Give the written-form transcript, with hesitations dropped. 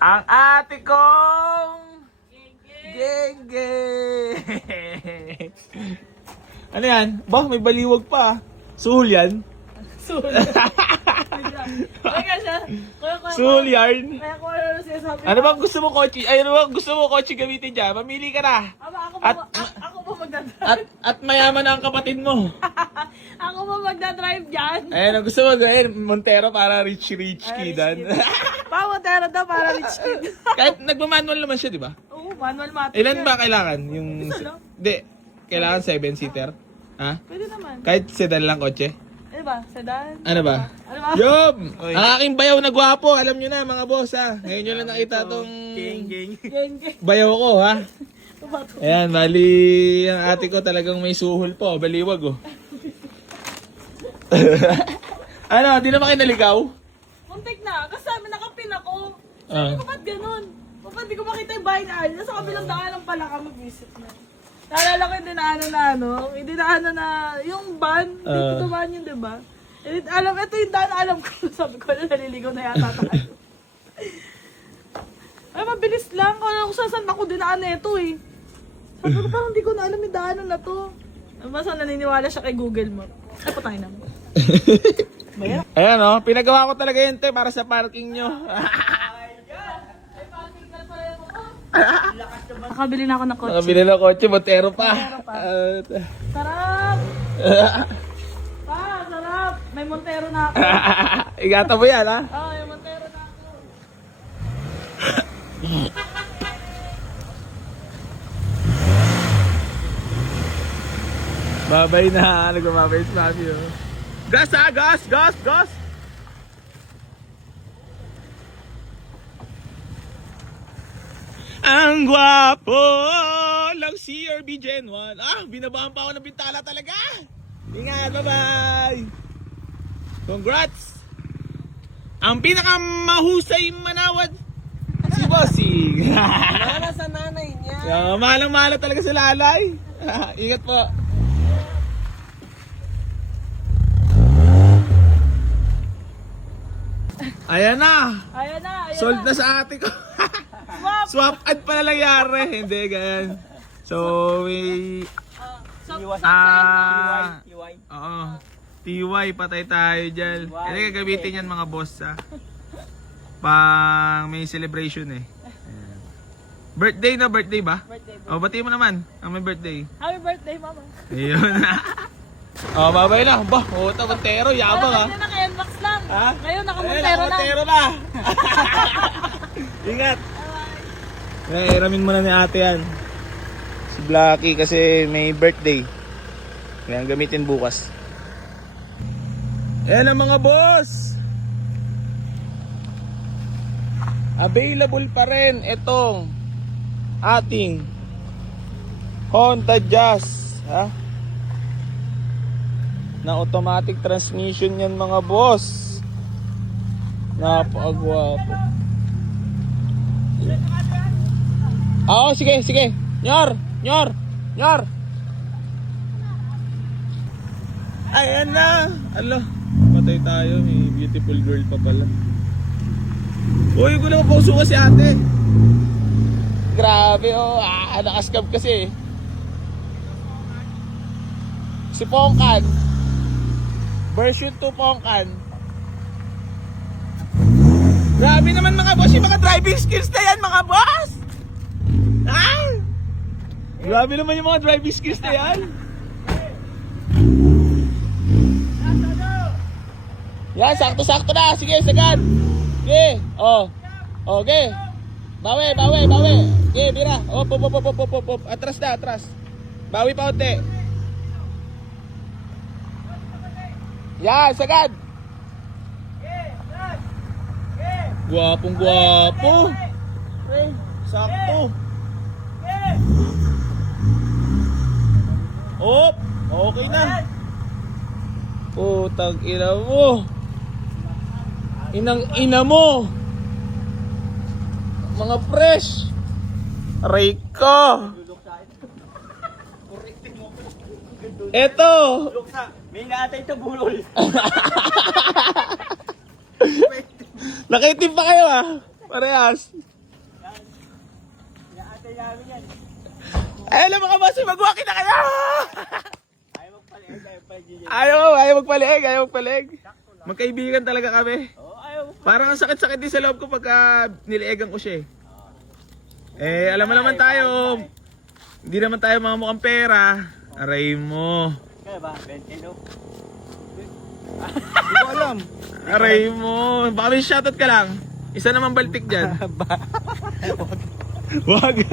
Ang ate kong geng-geng. Ano yan? Bah, may baliwag pa. Suhol yan? Suhol. Kaya siya. Suhol yarn? Kaya ko ano sinasabi. Ano bang gusto mo kotse? Ay, ano bang gusto mo kotse gamitin dyan? Mamili ka na. Ako ba magdadrive? At mayaman ang kapatid mo. Ako ba magdadrive dyan? Ayun, ang gusto mo gawin, Montero para rich kidan. Montero daw para rich kid. Kahit nagmamanual naman siya, di ba? Oo, manual matic. Ilan ba kailangan? Yung... Isa lang. Hindi. Kailangan 7-seater? Ha? Pwede naman. Kahit sedan lang kotse? Ano ba? Sedan? Ano ba? Ano ba? Yob! Ang aking bayaw na gwapo, alam nyo na mga boss ha. Ngayon nyo lang nakita tong Geng. bayaw ko ha. Ano ba to? Ayan, bali ang ate ko talagang may suhol po, baliwag oh. Ano, di na makinaligaw? Muntik na. Kasama nakapin ako. Ah. Sabi ko, ba't ganun? Ba't di ko makita yung bahay na ano? Nasa kabilang daan pala ka mag-visit na. Naalala ko yung dinaano na, yung van, dito van yun, diba? Ito yung daan alam ko. Sabi ko, naliligaw na yata tayo. Ay, mabilis lang. Kung saan ako dinaan na ito eh. Sabi ko, parang di ko na alam yung daanan na to. Basta naniniwala siya kay Google Map. Ay, patay na. Ayan oh, pinagawa ko talaga yun te para sa parking nyo. Nakabili na ako ng kotse. Nakabili na kotse, Montero pa. Sarap! Sarap! May Montero na ako. Igata mo yan ha. Oo, may Montero na ako. Babay na, nagmamabay si Mami oh. Gas ha, gas! Ang gwapo lang CRB Gen 1. Ah, binabahan pa ako ng bintala talaga. Ingat, bye-bye. Congrats. Ang pinakamahusay manawad si Bossing. Para sa nanay niya. Mahalang-mahala talaga si Lalay. Ingat po. Ayan na. Sold na sa ate ko. Swap ad pala nangyari. Hindi, ganyan. So, may... Oo. TY, patay tayo dyan. Hindi gagamitin yan mga boss ha. Pang may celebration eh. Birthday na, birthday ba? Birthday. O, bati mo naman ang may birthday. Happy birthday, mama. Ayun. Babay na. Bah, puta, Montero, yabang ha. Ngayon naka-NMAX lang. Ha? Ngayon naka-Montero lang. Montero na. Ingat. Iramin mo na ni ate yan. Si Blacky kasi may birthday. Kaya gamitin bukas. Ayan ang mga boss. Available pa rin itong ating Honda Jazz. Ha? Na automatic transmission yan mga boss. Napakagwapo. Oo, sige. Nyor. Ayan na. Alo, patay tayo. May beautiful girl pa pala. Uy, ko naman pauso ka si ate. Grabe oh. Nakaskab kasi. Si Pongkan. Version 2 Pongkan. Grabe naman mga boss. Yung mga driving skills na yan mga boss. Grabe naman yung mga driving skills na yan. Yan, sakto-sakto na. Sige, sagad. Okay. Okay. Bawi. Okay, bira. Op. Atras. Bawi pa unti. Yan, sagad. Gwapong gwapo. Sakto. Op, okay na. Putang ina mo. Inang ina mo. Mga fresh. Aray ko. Eto. May naatay ito bulol. Nakaitim pa kayo ah. Parehas. Antay namin yan. Ay, alam mga boss, magwaki na kayo! Ayaw magpaliig, ayaw paliig. Ayaw magpalig, ayaw magpalig. Magkaibigan talaga kami. Oo, ayaw. Parang ang sakit-sakit din sa loob ko pagka niliigan ko siya eh. Alam mo naman tayo, hindi naman tayo mga mukhang pera. Aray mo. Kaya ba? 20 no? Hindi ko alam. Aray mo. Baka may shoutout ka lang. Isa naman baltik dyan. Wag.